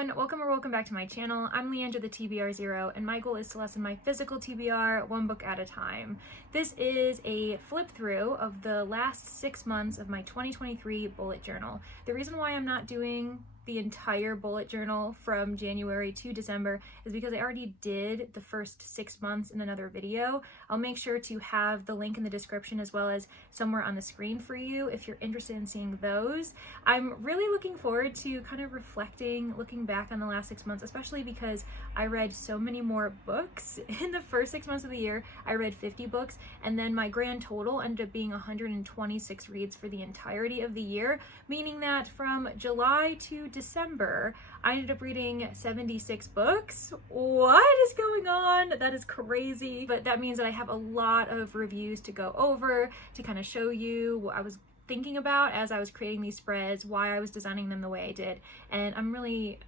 everyone, welcome back to my channel. I'm Leandra, the TBR0, and my goal is to lessen my physical TBR one book at a time. This is a flip through of the last 6 months of my 2023 bullet journal. The reason why I'm not doing the entire bullet journal from January to December is because I already did the first 6 months in another video. I'll make sure to have the link in the description as well as somewhere on the screen for you if you're interested in seeing those. I'm really looking forward to kind of reflecting, looking back on the last 6 months, especially because I read so many more books. In the first 6 months of the year, I read 50 books, and then my grand total ended up being 126 reads for the entirety of the year, meaning that from July to December, I ended up reading 76 books. What is going on? That is crazy. But that means that I have a lot of reviews to go over to kind of show you what I was thinking about as I was creating these spreads, why I was designing them the way I did. And I'm really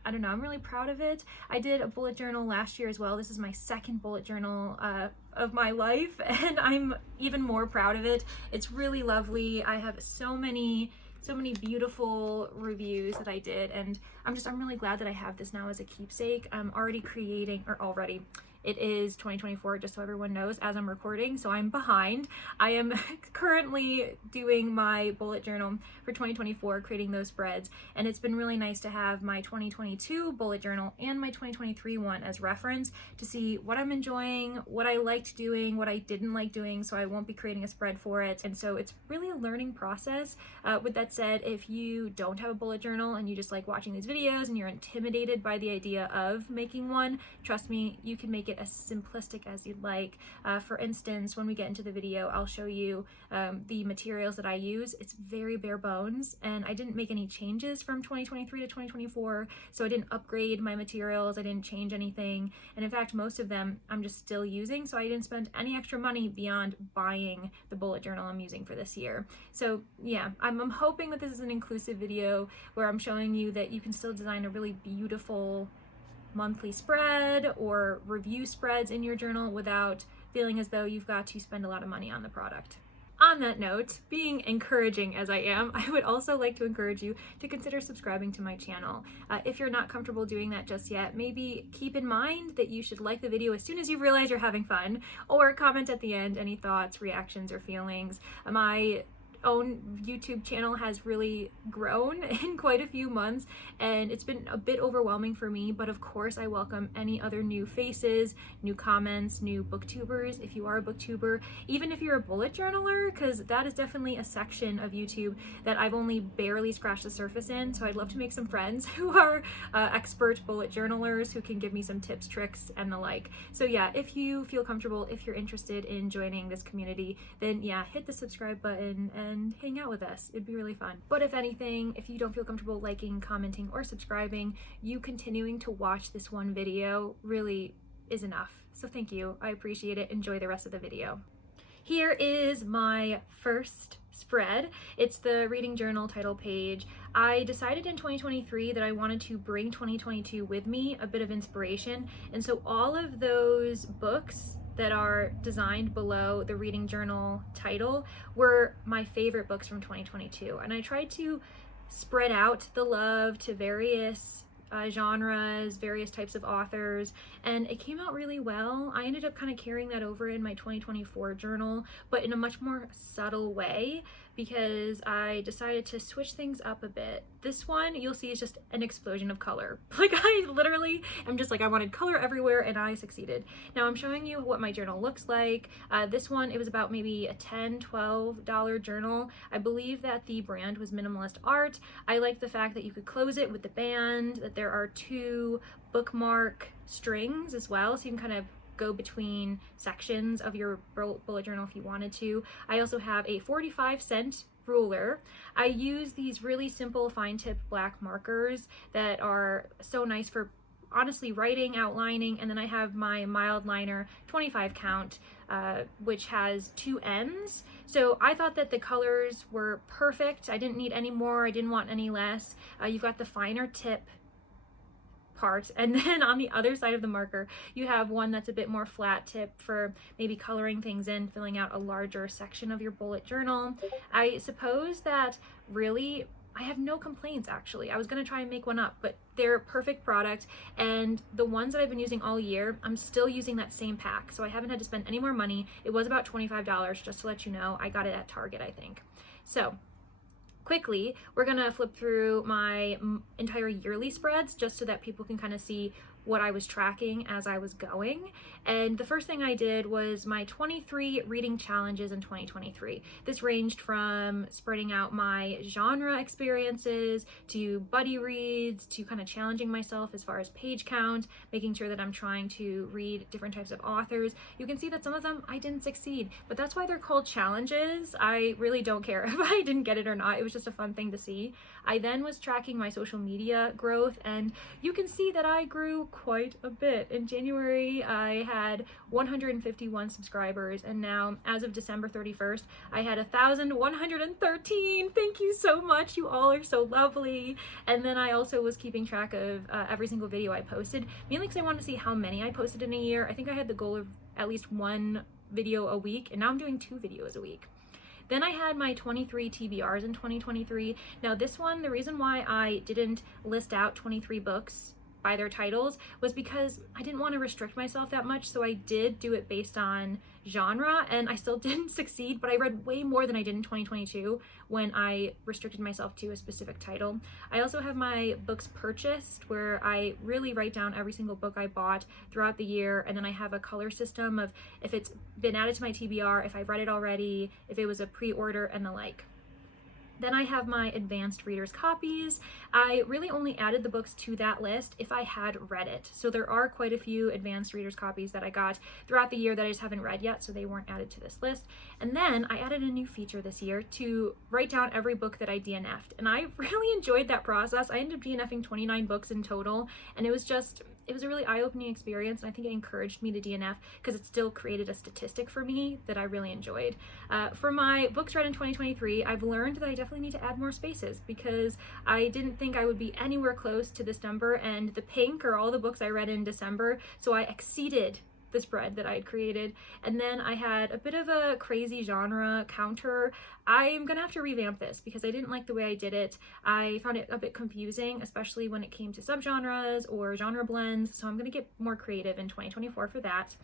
proud of it. I did a bullet journal last year as well. This is my second bullet journal of my life, and I'm even more proud of it. It's really lovely. I have so many beautiful reviews that I did, and I'm really glad that I have this now as a keepsake. I'm it is 2024, just so everyone knows, as I'm recording, so I'm behind. I am currently doing my bullet journal for 2024, creating those spreads, and it's been really nice to have my 2022 bullet journal and my 2023 one as reference to see what I'm enjoying, what I liked doing, what I didn't like doing, so I won't be creating a spread for it. And so it's really a learning process. With that said, if you don't have a bullet journal and you just like watching these videos and you're intimidated by the idea of making one, trust me, you can make it as simplistic as you'd like. For instance, when we get into the video, I'll show you the materials that I use. It's very bare bones, and I didn't make any changes from 2023 to 2024, so I didn't upgrade my materials, I didn't change anything, and in fact most of them I'm just still using, so I didn't spend any extra money beyond buying the bullet journal I'm using for this year. So yeah, I'm hoping that this is an inclusive video where I'm showing you that you can still design a really beautiful monthly spread or review spreads in your journal without feeling as though you've got to spend a lot of money on the product. On that note, being encouraging as I am, I would also like to encourage you to consider subscribing to my channel. If you're not comfortable doing that just yet, maybe keep in mind that you should like the video as soon as you realize you're having fun, or comment at the end any thoughts, reactions, or feelings. My own YouTube channel has really grown in quite a few months, and it's been a bit overwhelming for me, but of course I welcome any other new faces, new comments, new booktubers if you are a booktuber, even if you're a bullet journaler, because that is definitely a section of YouTube that I've only barely scratched the surface in, so I'd love to make some friends who are expert bullet journalers who can give me some tips, tricks, and the like. So yeah, if you feel comfortable, if you're interested in joining this community, then yeah, hit the subscribe button and hang out with us. It'd be really fun. But if anything, if you don't feel comfortable liking, commenting, or subscribing, you continuing to watch this one video really is enough. So thank you. I appreciate it. Enjoy the rest of the video. Here is my first spread. It's the reading journal title page. I decided in 2023 that I wanted to bring 2022 with me, a bit of inspiration, and so all of those books that are designed below the reading journal title were my favorite books from 2022, and I tried to spread out the love to various genres, various types of authors, and it came out really well. I ended up kind of carrying that over in my 2024 journal, but in a much more subtle way, because I decided to switch things up a bit. This one you'll see is just an explosion of color. Like, I literally am just like, I wanted color everywhere, and I succeeded. Now I'm showing you what my journal looks like. This one, it was about maybe a $10-12 journal. I believe that the brand was Minimalist Art. I like the fact that you could close it with the band, that there are 2 bookmark strings as well, so you can kind of go between sections of your bullet journal if you wanted to. I also have a 45-cent ruler. I use these really simple fine tip black markers that are so nice for honestly writing, outlining, and then I have my mild liner 25 count, which has 2 ends. So I thought that the colors were perfect. I didn't need any more, I didn't want any less. You've got the finer tip part, and then on the other side of the marker you have one that's a bit more flat tip for maybe coloring things in, filling out a larger section of your bullet journal. I suppose that really I have no complaints actually. I was gonna try and make one up, but they're a perfect product, and the ones that I've been using all year, I'm still using that same pack, so I haven't had to spend any more money. It was about $25, just to let you know. I got it at Target, I think. So quickly, we're gonna flip through my entire yearly spreads just so that people can kind of see what I was tracking as I was going. And the first thing I did was my 23 reading challenges in 2023. This ranged from spreading out my genre experiences to buddy reads to kind of challenging myself as far as page count, making sure that I'm trying to read different types of authors. You can see that some of them I didn't succeed, but that's why they're called challenges. I really don't care if I didn't get it or not. It was just a fun thing to see. I then was tracking my social media growth, and you can see that I grew quite a bit. In January, I had 151 subscribers, and now as of December 31st, I had 1,113. Thank you so much. You all are so lovely. And then I also was keeping track of every single video I posted, mainly because I wanted to see how many I posted in a year. I think I had the goal of at least one video a week, and now I'm doing 2 videos a week. Then I had my 23 TBRs in 2023. Now this one, the reason why I didn't list out 23 books by their titles was because I didn't want to restrict myself that much, so I did do it based on genre, and I still didn't succeed, but I read way more than I did in 2022 when I restricted myself to a specific title. I also have my books purchased, where I really write down every single book I bought throughout the year, and then I have a color system of if it's been added to my TBR, if I've read it already, if it was a pre-order, and the like. Then I have my advanced readers copies. I really only added the books to that list if I had read it. So there are quite a few advanced readers copies that I got throughout the year that I just haven't read yet, so they weren't added to this list. And then I added a new feature this year to write down every book that I DNF'd. And I really enjoyed that process. I ended up DNFing 29 books in total, and it was a really eye-opening experience, and I think it encouraged me to DNF because it still created a statistic for me that I really enjoyed. For my books read in 2023, I've learned that I definitely need to add more spaces because I didn't think I would be anywhere close to this number, and the pink are all the books I read in December, so I exceeded the spread that I had created. And then I had a bit of a crazy genre counter. I'm gonna have to revamp this because I didn't like the way I did it. I found it a bit confusing, especially when it came to subgenres or genre blends, so I'm gonna get more creative in 2024 for that.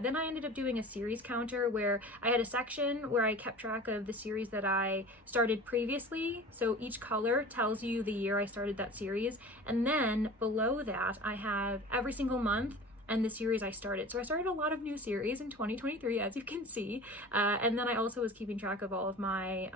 Then I ended up doing a series counter where I had a section where I kept track of the series that I started previously, so each color tells you the year I started that series, and then below that I have every single month and the series I started. So I started a lot of new series in 2023, as you can see. And then I also was keeping track of all of my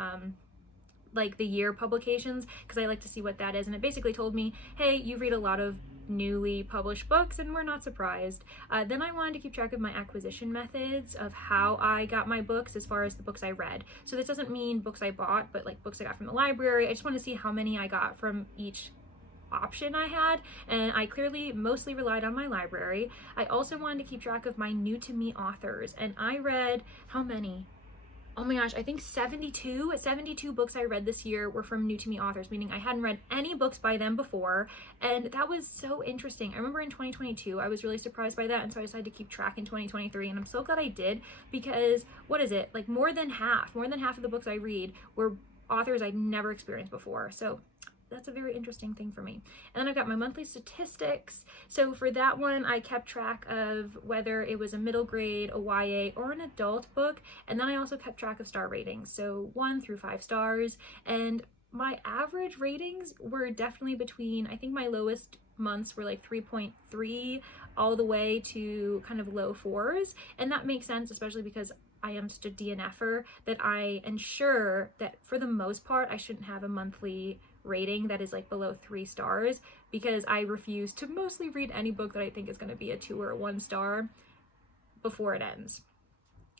like the year publications, because I like to see what that is. And it basically told me, hey, you read a lot of newly published books, and we're not surprised. Then I wanted to keep track of my acquisition methods of how I got my books as far as the books I read. So this doesn't mean books I bought, but like books I got from the library. I just want to see how many I got from each option I had, and I clearly mostly relied on my library. I also wanted to keep track of my new to me authors, and I read how many? Oh my gosh, I think 72 books I read this year were from new to me authors, meaning I hadn't read any books by them before, and that was so interesting. I remember in 2022 I was really surprised by that, and so I decided to keep track in 2023, and I'm so glad I did, because what is it, like more than half of the books I read were authors I'd never experienced before. So that's a very interesting thing for me. And then I've got my monthly statistics. So for that one, I kept track of whether it was a middle grade, a YA, or an adult book. And then I also kept track of star ratings. So 1 through 5 stars. And my average ratings were definitely between, I think my lowest months were like 3.3 all the way to kind of low 4s. And that makes sense, especially because I am such a DNFer that I ensure that for the most part, I shouldn't have a monthly rating that is like below 3 stars, because I refuse to mostly read any book that I think is going to be a 2 or a 1 star before it ends.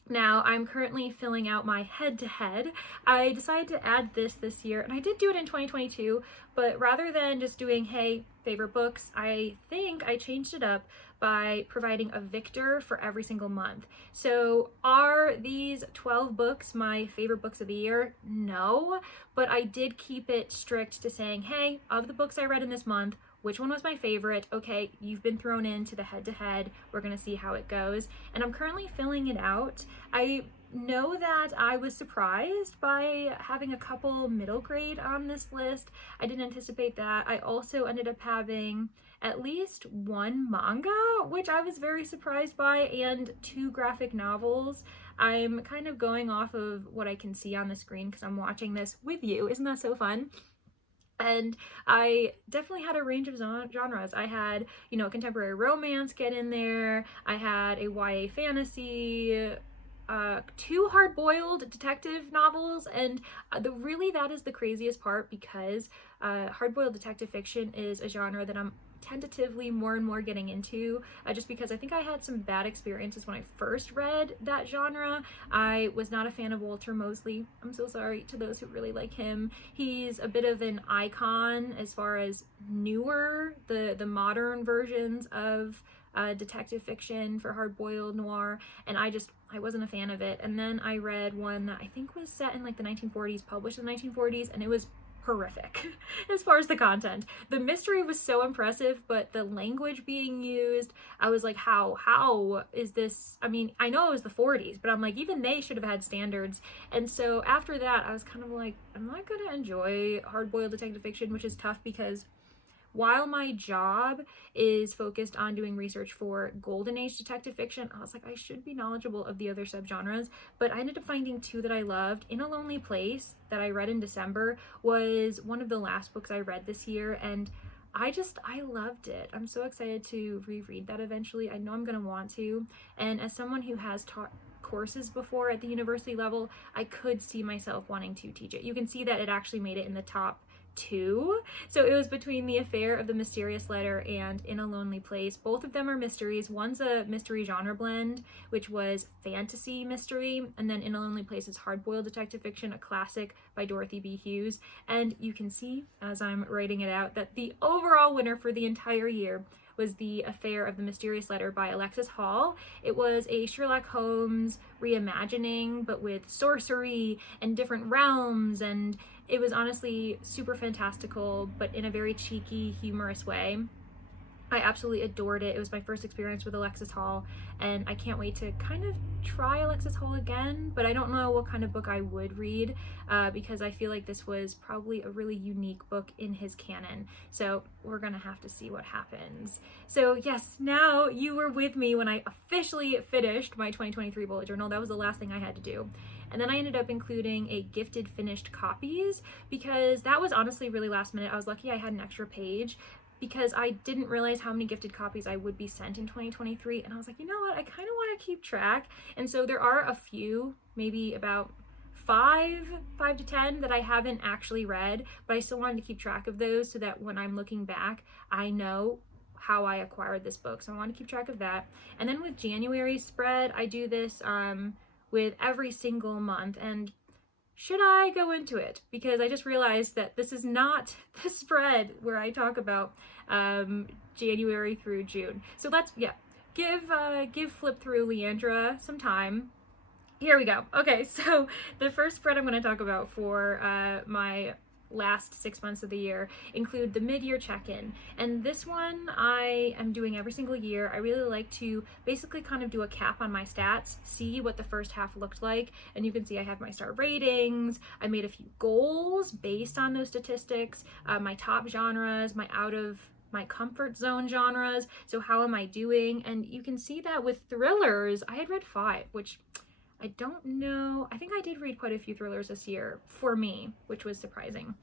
Now, I'm currently filling out my head-to-head. I decided to add this year, and I did do it in 2022, but rather than just doing, hey, favorite books, I think I changed it up by providing a victor for every single month. So are these 12 books my favorite books of the year? No, but I did keep it strict to saying, hey, of the books I read in this month, which one was my favorite? Okay, you've been thrown into the head-to-head. We're gonna see how it goes. And I'm currently filling it out. I know that I was surprised by having a couple middle grade on this list. I didn't anticipate that. I also ended up having at least one manga, which I was very surprised by, and 2 graphic novels. I'm kind of going off of what I can see on the screen because I'm watching this with you. Isn't that so fun? And I definitely had a range of genres. I had, you know, contemporary romance get in there. I had a YA fantasy, 2 hard-boiled detective novels, and really that is the craziest part, because hard-boiled detective fiction is a genre that I'm tentatively more and more getting into, just because I think I had some bad experiences when I first read that genre. I was not a fan of Walter Mosley. I'm so sorry to those who really like him. He's a bit of an icon as far as newer, the modern versions of detective fiction for hard-boiled noir, and I wasn't a fan of it. And then I read one that I think was set in like the 1940s, published in the 1940s, and it was horrific as far as the content. The mystery was so impressive, but the language being used, I was like, how is this? I mean, I know it was the 40s, but I'm like, even they should have had standards. And so after that, I was kind of like, I'm not gonna enjoy hard-boiled detective fiction, which is tough because while my job is focused on doing research for Golden Age detective fiction, I was like, I should be knowledgeable of the other subgenres, but I ended up finding 2 that I loved. In a Lonely Place, that I read in December, was one of the last books I read this year, and I loved it. I'm so excited to reread that eventually. I know I'm going to want to, and as someone who has taught courses before at the university level, I could see myself wanting to teach it. You can see that it actually made it in the top 2. So it was between The Affair of the Mysterious Letter and In a Lonely Place. Both of them are mysteries. One's a mystery genre blend, which was fantasy mystery, and then In a Lonely Place is hard-boiled detective fiction, a classic by Dorothy B. Hughes. And you can see, as I'm writing it out, that the overall winner for the entire year was The Affair of the Mysterious Letter by Alexis Hall. It was a Sherlock Holmes reimagining, but with sorcery and different realms, and it was honestly super fantastical, but in a very cheeky, humorous way. I absolutely adored it. It was my first experience with Alexis Hall, and I can't wait to kind of try Alexis Hall again, but I don't know what kind of book I would read, because I feel like this was probably a really unique book in his canon. So we're gonna have to see what happens. So yes, now you were with me when I officially finished my 2023 bullet journal. That was the last thing I had to do. And then I ended up including a gifted finished copies, because that was honestly really last minute. I was lucky I had an extra page, because I didn't realize how many gifted copies I would be sent in 2023. And I was like, you know what, I kind of want to keep track. And so there are a few, maybe about 5 to 10 that I haven't actually read, but I still wanted to keep track of those so that when I'm looking back, I know how I acquired this book. So I want to keep track of that. And then with January's spread, I do this with every single month. And should I go into it? Because I just realized that this is not the spread where I talk about January through June. So let's, give Flip Through Leandra some time. Here we go. Okay, so the first spread I'm going to talk about for my last 6 months of the year include the mid-year check-in, and this one I am doing every single year. I really like to basically kind of do a cap on my stats, see what the first half looked like, and you can see I have my star ratings. I made a few goals based on those statistics, my top genres, my out of my comfort zone genres, so how am I doing? And you can see that with thrillers, I had read 5, which I don't know. I think I did read quite a few thrillers this year for me, which was surprising.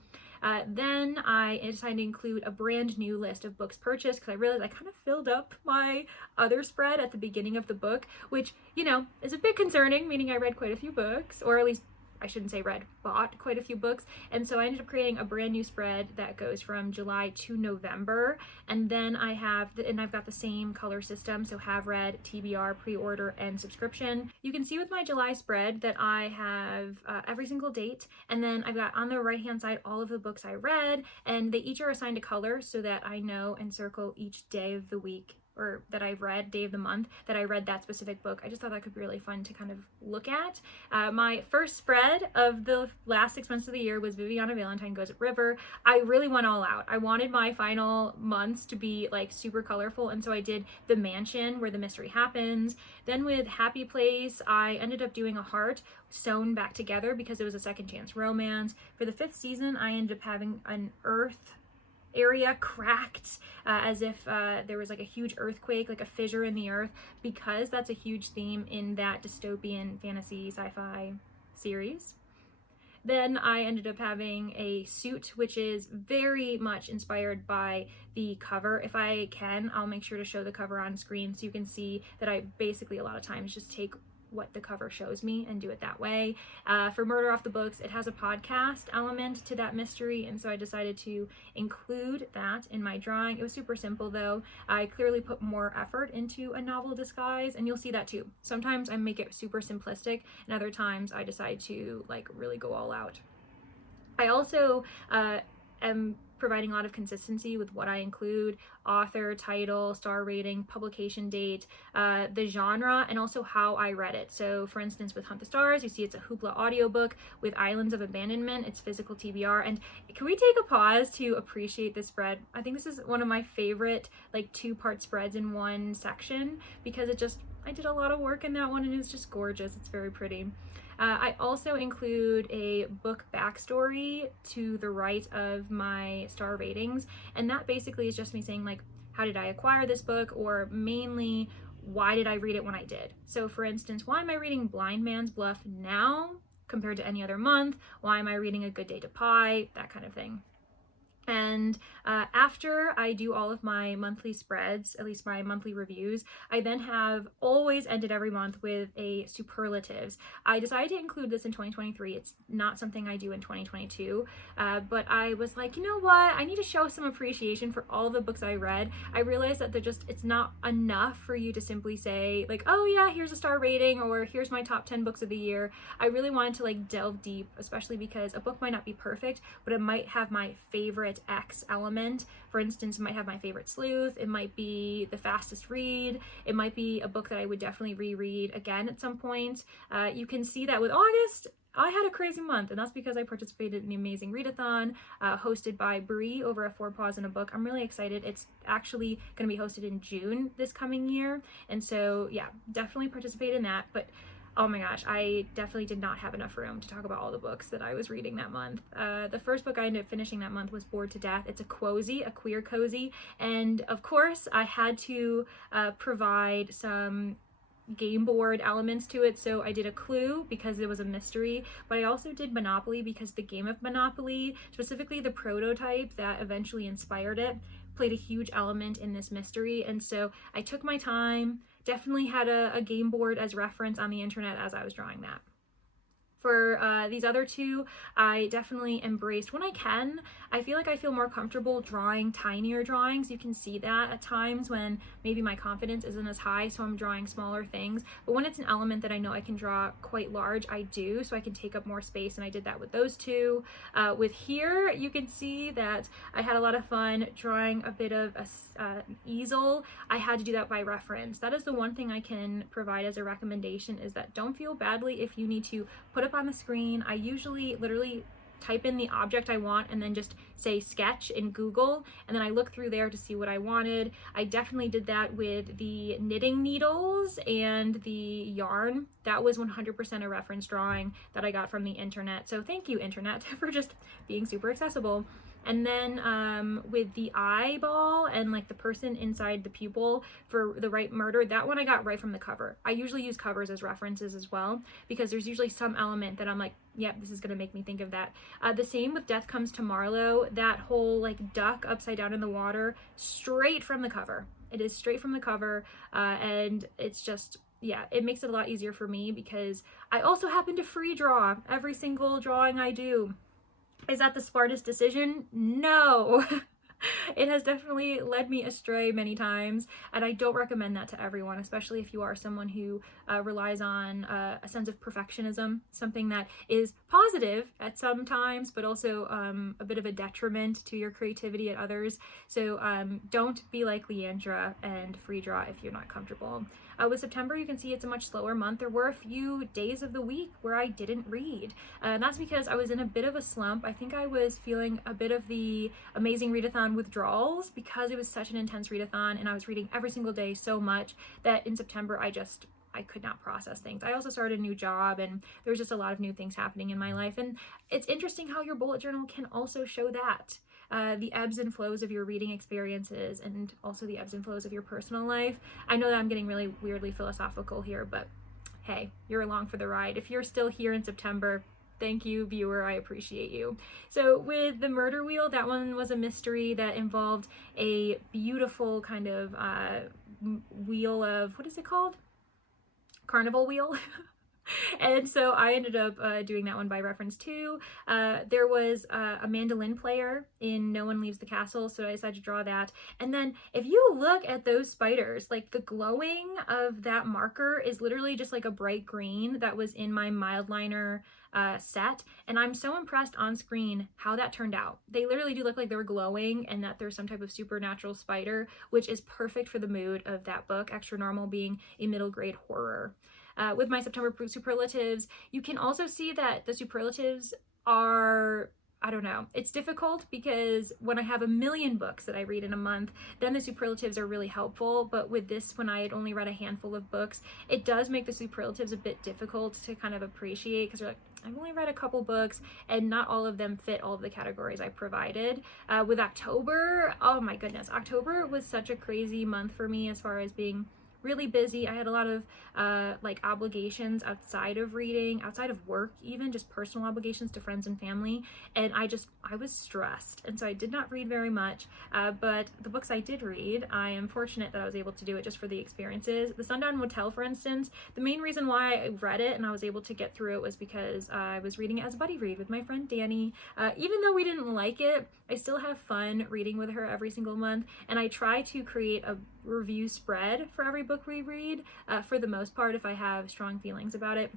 Then I decided to include a brand new list of books purchased, because I realized I kind of filled up my other spread at the beginning of the book, which, you know, is a bit concerning, meaning I read quite a few books, or at least I shouldn't say read, bought quite a few books. And so I ended up creating a brand new spread that goes from July to November. And then I've got the same color system. So have read, TBR, pre-order, and subscription. You can see with my July spread that I have every single date. And then I've got on the right-hand side all of the books I read, and they each are assigned a color so that I know and circle each day of the week or that I've read, day of the month, that I read that specific book. I just thought that could be really fun to kind of look at. My first spread of the last 6 months of the year was Viviana Valentine Goes River. I really went all out. I wanted my final months to be like super colorful, and so I did the mansion where the mystery happens. Then with Happy Place, I ended up doing a heart sewn back together because it was a second chance romance. For the 5th season, I ended up having an earth area cracked as if there was like a huge earthquake, like a fissure in the earth, because that's a huge theme in that dystopian fantasy sci-fi series. Then I ended up having a suit, which is very much inspired by the cover. If I can, I'll make sure to show the cover on screen so you can see that I basically a lot of times just take what the cover shows me and do it that way. For Murder Off the Books, it has a podcast element to that mystery, and so I decided to include that in my drawing. It was super simple though. I clearly put more effort into a novel disguise, and you'll see that too. Sometimes I make it super simplistic, and other times I decide to like really go all out. I also am providing a lot of consistency with what I include: author, title, star rating, publication date, the genre, and also how I read it. So for instance, with Hunt the Stars, you see it's a Hoopla audiobook. With Islands of Abandonment, it's physical TBR. And can we take a pause to appreciate this spread? I think this is one of my favorite like 2-part spreads in one section, because I did a lot of work in that one, and it's just gorgeous. It's very pretty. I also include a book backstory to the right of my star ratings, and that basically is just me saying like, how did I acquire this book, or mainly why did I read it when I did. So for instance, why am I reading Blind Man's Bluff now compared to any other month? Why am I reading A Good Day to Pie? That kind of thing. And after I do all of my monthly spreads, at least my monthly reviews, I then have always ended every month with a superlatives. I decided to include this in 2023. It's not something I do in 2022, but I was like, you know what? I need to show some appreciation for all the books I read. I realized that it's not enough for you to simply say like, oh yeah, here's a star rating, or here's my top 10 books of the year. I really wanted to like delve deep, especially because a book might not be perfect, but it might have my favorite X element. For instance, it might have my favorite sleuth, it might be the fastest read, it might be a book that I would definitely reread again at some point. You can see that with August, I had a crazy month, and that's because I participated in the amazing Readathon hosted by Brie over at 4 Paws in a Book. I'm really excited. It's actually going to be hosted in June this coming year, and so yeah, definitely participate in that. But oh my gosh, I definitely did not have enough room to talk about all the books that I was reading that month. The first book I ended up finishing that month was Bored to Death. It's a cozy, a queer cozy, and of course I had to provide some game board elements to it. So I did a Clue because it was a mystery, but I also did Monopoly because the game of Monopoly, specifically the prototype that eventually inspired it, played a huge element in this mystery. And so I took my time, definitely had a game board as reference on the internet as I was drawing that. For these other two, I definitely embraced, when I can, I feel more comfortable drawing tinier drawings. You can see that at times when maybe my confidence isn't as high, so I'm drawing smaller things. But when it's an element that I know I can draw quite large, I do, so I can take up more space, and I did that with those two. With Here, you can see that I had a lot of fun drawing a bit of an easel. I had to do that by reference. That is the one thing I can provide as a recommendation, is that don't feel badly if you need to put up on the screen. I usually literally type in the object I want and then just say sketch in Google, and then I look through there to see what I wanted. I definitely did that with the knitting needles and the yarn. That was 100% a reference drawing that I got from the internet. So thank you, internet, for just being super accessible. And then with the eyeball and like the person inside the pupil for the right murder, that one I got right from the cover. I usually use covers as references as well, because there's usually some element that I'm like, yep, this is gonna make me think of that. The same with Death Comes to Marlowe, that whole like duck upside down in the water, straight from the cover. It is straight from the cover, and it's just, yeah, it makes it a lot easier for me because I also happen to free draw every single drawing I do. Is that the smartest decision? No. It has definitely led me astray many times, and I don't recommend that to everyone, especially if you are someone who relies on a sense of perfectionism, something that is positive at some times, but also a bit of a detriment to your creativity at others. So don't be like Leandra and free draw if you're not comfortable. With September, you can see it's a much slower month. There were a few days of the week where I didn't read, and that's because I was in a bit of a slump. I think I was feeling a bit of the amazing Readathon withdrawals because it was such an intense readathon and I was reading every single day so much that in September I could not process things. I also started a new job and there was just a lot of new things happening in my life, and it's interesting how your bullet journal can also show that. The ebbs and flows of your reading experiences and also the ebbs and flows of your personal life. I know that I'm getting really weirdly philosophical here, but hey, you're along for the ride. If you're still here in September, thank you, viewer, I appreciate you. So with The Murder Wheel, that one was a mystery that involved a beautiful kind of wheel of, what is it called? Carnival wheel. And so I ended up doing that one by reference too. There was a mandolin player in No One Leaves the Castle, so I decided to draw that. And then if you look at those spiders, like the glowing of that marker is literally just like a bright green that was in my mild liner set, and I'm so impressed on screen how that turned out. They literally do look like they were glowing and that there's some type of supernatural spider, which is perfect for the mood of that book, Extra Normal being a middle grade horror. With my September superlatives, you can also see that the superlatives are, I don't know, it's difficult because when I have a million books that I read in a month, then the superlatives are really helpful. But with this, when I had only read a handful of books, it does make the superlatives a bit difficult to kind of appreciate because you're like, I've only read a couple books and not all of them fit all of the categories I provided. With October, oh my goodness, October was such a crazy month for me as far as being really busy. I had a lot of like obligations outside of reading, outside of work, even just personal obligations to friends and family, and I was stressed, and so I did not read very much, but the books I did read, I am fortunate that I was able to do it just for the experiences. The Sundown Motel, for instance, the main reason why I read it and I was able to get through it was because I was reading it as a buddy read with my friend Danny. Even though we didn't like it, I still have fun reading with her every single month, and I try to create a review spread for every book we read, for the most part, if I have strong feelings about it.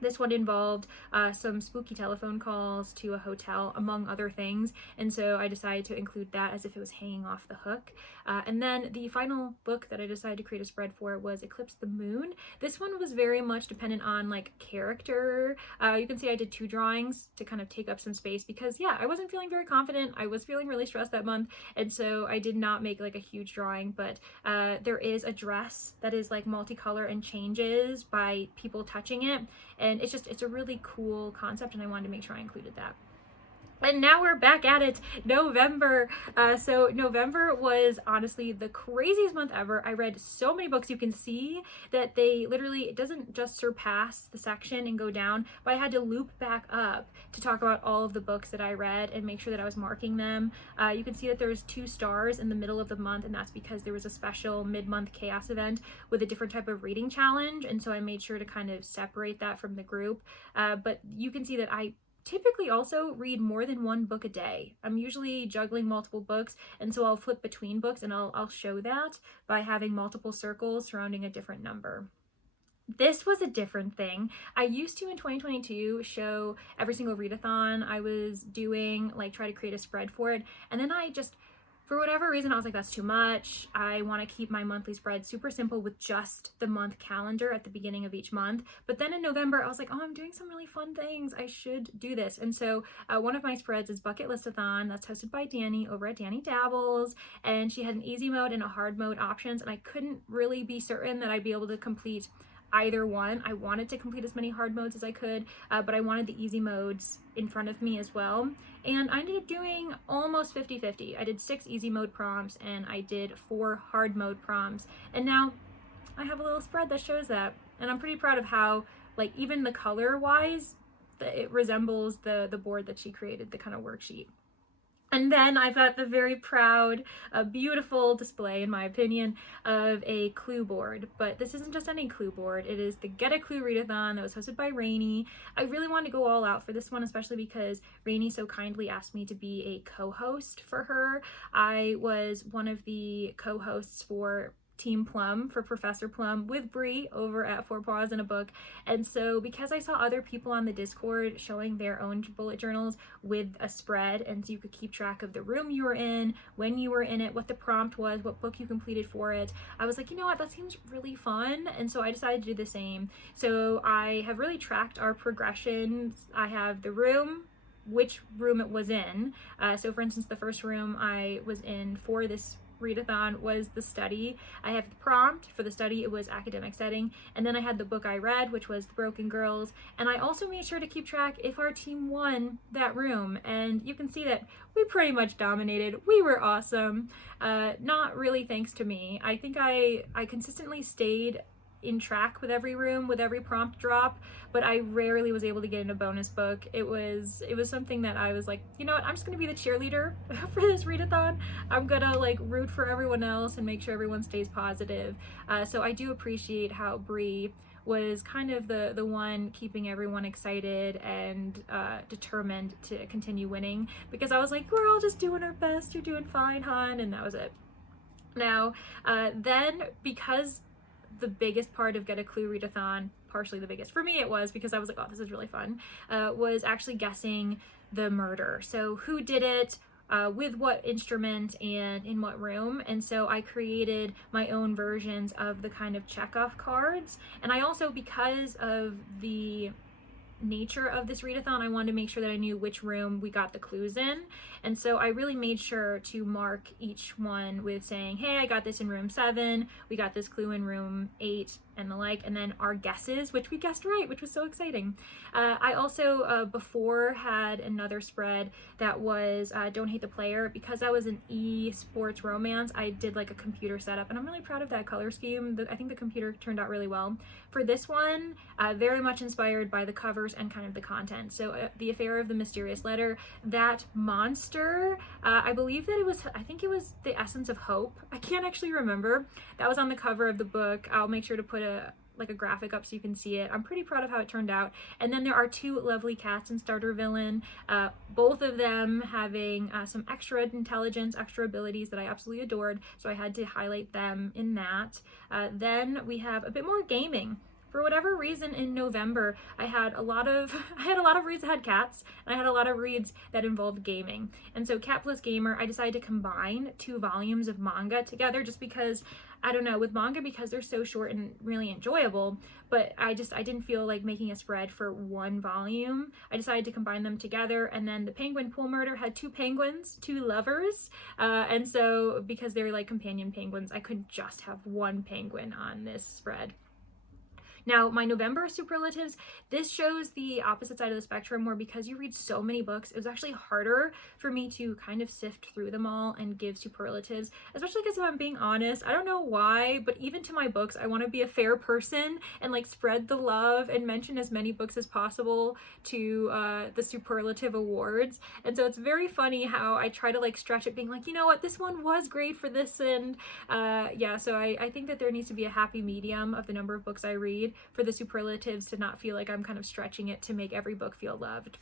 This one involved some spooky telephone calls to a hotel, among other things, and so I decided to include that as if it was hanging off the hook. And then the final book that I decided to create a spread for was Eclipse the Moon. This one was very much dependent on like character. You can see I did 2 drawings to kind of take up some space because yeah, I wasn't feeling very confident. I was feeling really stressed that month, and so I did not make like a huge drawing, but there is a dress that is like multicolor and changes by people touching it, and it's a really cool concept, and I wanted to make sure I included that. And now we're back at it, November. So November was honestly the craziest month ever. I read so many books. You can see that they literally, it doesn't just surpass the section and go down, but I had to loop back up to talk about all of the books that I read and make sure that I was marking them. You can see that there's 2 stars in the middle of the month, and that's because there was a special mid-month chaos event with a different type of reading challenge, and so I made sure to kind of separate that from the group. But you can see that I typically also read more than 1 book a day. I'm usually juggling multiple books, and so I'll flip between books, and I'll show that by having multiple circles surrounding a different number. This was a different thing. I used to in 2022 show every single readathon I was doing, like try to create a spread for it, and then I just, for whatever reason, I was like, that's too much. I want to keep my monthly spread super simple with just the month calendar at the beginning of each month. But then in November, I was like, oh, I'm doing some really fun things. I should do this. And so one of my spreads is Bucket Listathon. That's hosted by Danny over at Danny Dabbles. And she had an easy mode and a hard mode options. And I couldn't really be certain that I'd be able to complete either one. I wanted to complete as many hard modes as I could, but I wanted the easy modes in front of me as well. And I ended up doing almost 50-50. I did 6 easy mode prompts and I did 4 hard mode prompts. And now I have a little spread that shows that. And I'm pretty proud of how, like, even the color wise, it resembles the board that she created, the kind of worksheet. And then I've got the very proud, beautiful display, in my opinion, of a clue board. But this isn't just any clue board. It is the Get a Clue Readathon that was hosted by Rainey. I really wanted to go all out for this one, especially because Rainey so kindly asked me to be a co-host for her. I was one of the co-hosts for Team Plum, for Professor Plum, with Bree over at Four Paws in a Book. And so because I saw other people on the Discord showing their own bullet journals with a spread, and so you could keep track of the room you were in, when you were in it, what the prompt was, what book you completed for it, I was like, you know what, that seems really fun. And so I decided to do the same. So I have really tracked our progressions. I have the room, which room it was in. So for instance, the first room I was in for this readathon was the study. I have the prompt for the study, it was academic setting, and then I had the book I read, which was The Broken Girls, and I also made sure to keep track if our team won that room, and you can see that we pretty much dominated. We were awesome. Not really thanks to me. I think I consistently stayed in track with every room, with every prompt drop, but I rarely was able to get in a bonus book. It was something that I was like, you know what, I'm just gonna be the cheerleader for this readathon. I'm gonna like root for everyone else and make sure everyone stays positive. So I do appreciate how Bree was kind of the one keeping everyone excited and determined to continue winning, because I was like, we're all just doing our best, you're doing fine, hon, and that was it. Now, then, because the biggest part of Get a Clue Readathon, partially the biggest for me it was, because I was like, oh, this is really fun, was actually guessing the murder. So who did it, with what instrument, and in what room. And so I created my own versions of the kind of checkoff cards. And I also, because of the nature of this readathon, I wanted to make sure that I knew which room we got the clues in, and so I really made sure to mark each one with saying, hey, I got this in room 7, we got this clue in room 8, and the like, and then our guesses, which we guessed right, which was so exciting. I also before had another spread that was Don't Hate the Player. Because that was an e-sports romance, I did like a computer setup, and I'm really proud of that color scheme. I think the computer turned out really well. For this one, very much inspired by the covers and kind of the content. So The Affair of the Mysterious Letter, that monster, I believe that it was, I think it was The Essence of Hope. I can't actually remember. That was on the cover of the book. I'll make sure to put a graphic up so you can see it. I'm pretty proud of how it turned out. And then there are 2 lovely cats in Starter Villain, both of them having some extra intelligence, extra abilities that I absolutely adored, so I had to highlight them in that. Then we have a bit more gaming. For whatever reason, in November, I had a lot of reads that had cats, and I had a lot of reads that involved gaming. And so Cat Plus Gamer, I decided to combine 2 volumes of manga together, just because, I don't know, with manga, because they're so short and really enjoyable, but I didn't feel like making a spread for 1 volume. I decided to combine them together. And then the Penguin Pool Murder had 2 penguins, 2 lovers, and so because they're like companion penguins, I couldn't just have 1 penguin on this spread. Now, my November superlatives, this shows the opposite side of the spectrum, where because you read so many books, it was actually harder for me to kind of sift through them all and give superlatives, especially because, if I'm being honest, I don't know why, but even to my books, I want to be a fair person and like spread the love and mention as many books as possible to the superlative awards. And so it's very funny how I try to like stretch it, being like, you know what, this one was great for this, and yeah, so I think that there needs to be a happy medium of the number of books I read for the superlatives to not feel like I'm kind of stretching it to make every book feel loved.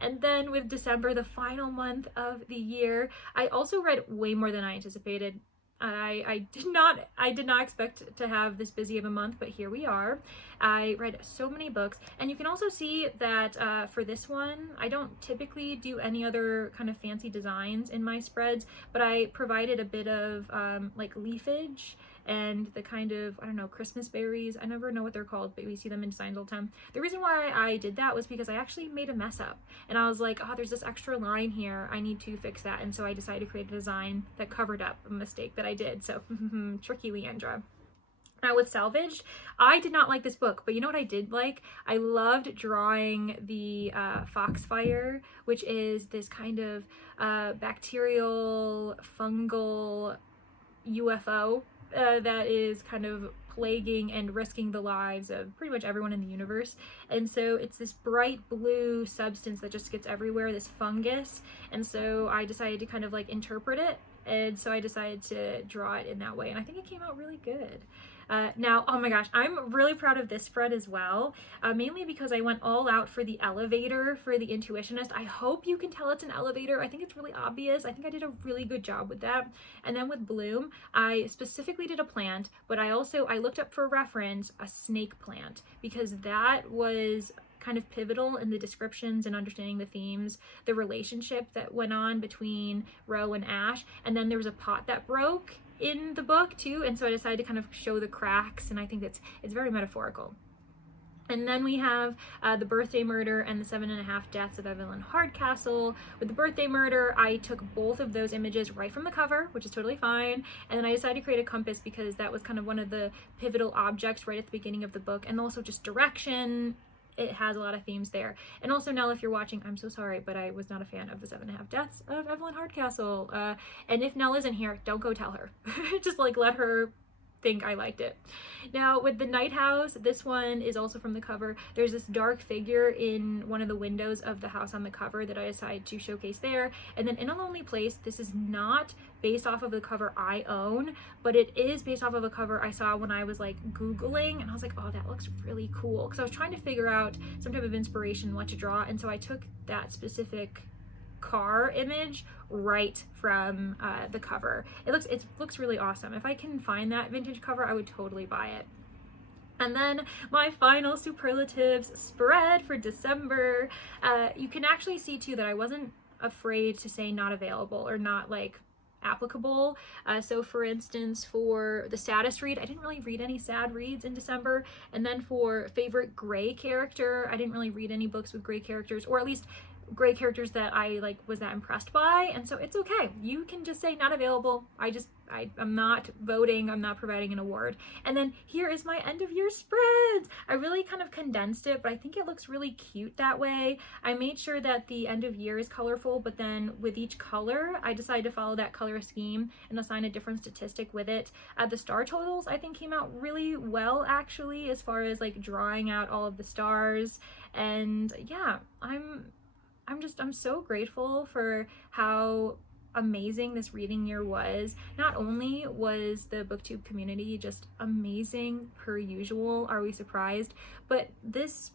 And then with December, the final month of the year, I also read way more than I anticipated. I did not expect to have this busy of a month, but here we are. I read so many books, and you can also see that for this one, I don't typically do any other kind of fancy designs in my spreads, but I provided a bit of like leafage and the kind of, I don't know, Christmas berries. I never know what they're called, but we see them in designs all the time. The reason why I did that was because I actually made a mess up, and I was like, oh, there's this extra line here, I need to fix that. And so I decided to create a design that covered up a mistake that I did. So tricky Leandra. Now with Salvaged, I did not like this book, but you know what I did like? I loved drawing the Foxfire, which is this kind of bacterial, fungal UFO that is kind of plaguing and risking the lives of pretty much everyone in the universe. And so it's this bright blue substance that just gets everywhere, this fungus. And so I decided to kind of like interpret it. And so I decided to draw it in that way. And I think it came out really good. Now, oh my gosh, I'm really proud of this spread as well, mainly because I went all out for the elevator for the Intuitionist. I hope you can tell it's an elevator. I think it's really obvious. I think I did a really good job with that. And then with Bloom, I specifically did a plant, but I looked up for reference a snake plant, because that was kind of pivotal in the descriptions and understanding the themes, the relationship that went on between Ro and Ash. And then there was a pot that broke in the book too, and so I decided to kind of show the cracks, and I think it's very metaphorical. And then we have the birthday murder and the 7.5 deaths of Evelyn Hardcastle. With the birthday murder, I took both of those images right from the cover, which is totally fine. And then I decided to create a compass because that was kind of one of the pivotal objects right at the beginning of the book, and also just direction. It has a lot of themes there. And also, Nell, if you're watching, I'm so sorry, but I was not a fan of the 7.5 deaths of Evelyn Hardcastle. And if Nell isn't here, don't go tell her. Just like let her think I liked it. Now with the Night House, this one is also from the cover. There's this dark figure in one of the windows of the house on the cover that I decided to showcase there. And then In a Lonely Place, this is not based off of the cover I own, but it is based off of a cover I saw when I was like Googling, and I was like, oh, that looks really cool, because I was trying to figure out some type of inspiration what to draw, and so I took that specific car image right from the cover. It looks really awesome. If I can find that vintage cover, I would totally buy it. And then my final superlatives spread for December. You can actually see too that I wasn't afraid to say not available or not like applicable. So for instance, for the saddest read, I didn't really read any sad reads in December. And then for favorite gray character, I didn't really read any books with gray characters, or at least gray characters that I like was that impressed by. And so it's okay, you can just say not available. I'm not voting, I'm not providing an award. And then here is my end of year spreads. I really kind of condensed it, but I think it looks really cute that way. I made sure that the end of year is colorful, but then with each color I decided to follow that color scheme and assign a different statistic with it. The star totals I think came out really well actually, as far as like drawing out all of the stars. And yeah, I'm so grateful for how amazing this reading year was. Not only was the booktube community just amazing per usual, are we surprised, but this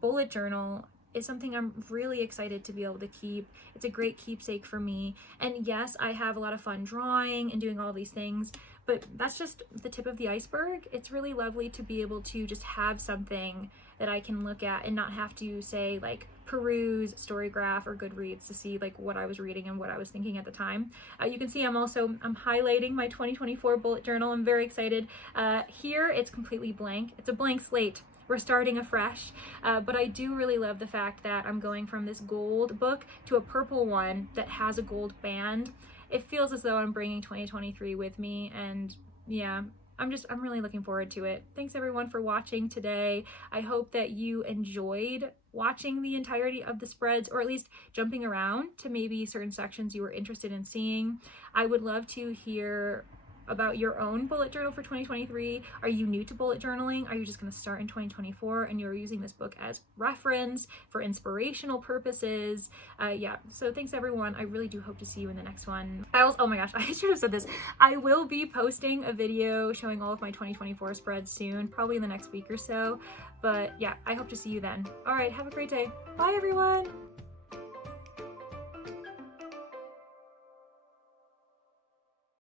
bullet journal is something I'm really excited to be able to keep. It's a great keepsake for me. And yes, I have a lot of fun drawing and doing all these things, but that's just the tip of the iceberg. It's really lovely to be able to just have something that I can look at and not have to say like peruse Storygraph or Goodreads to see like what I was reading and what I was thinking at the time. You can see I'm highlighting my 2024 bullet journal. I'm very excited. Here it's completely blank. It's a blank slate. We're starting afresh, but I do really love the fact that I'm going from this gold book to a purple one that has a gold band. It feels as though I'm bringing 2023 with me, and yeah, I'm really looking forward to it. Thanks everyone for watching today. I hope that you enjoyed watching the entirety of the spreads, or at least jumping around to maybe certain sections you were interested in seeing. I would love to hear about your own bullet journal for 2023. Are you new to bullet journaling? Are you just going to start in 2024 and you're using this book as reference for inspirational purposes? Yeah, so thanks everyone. I really do hope to see you in the next one. Oh my gosh, I should have said this. I will be posting a video showing all of my 2024 spreads soon, probably in the next week or so. But yeah, I hope to see you then. All right, have a great day. Bye everyone.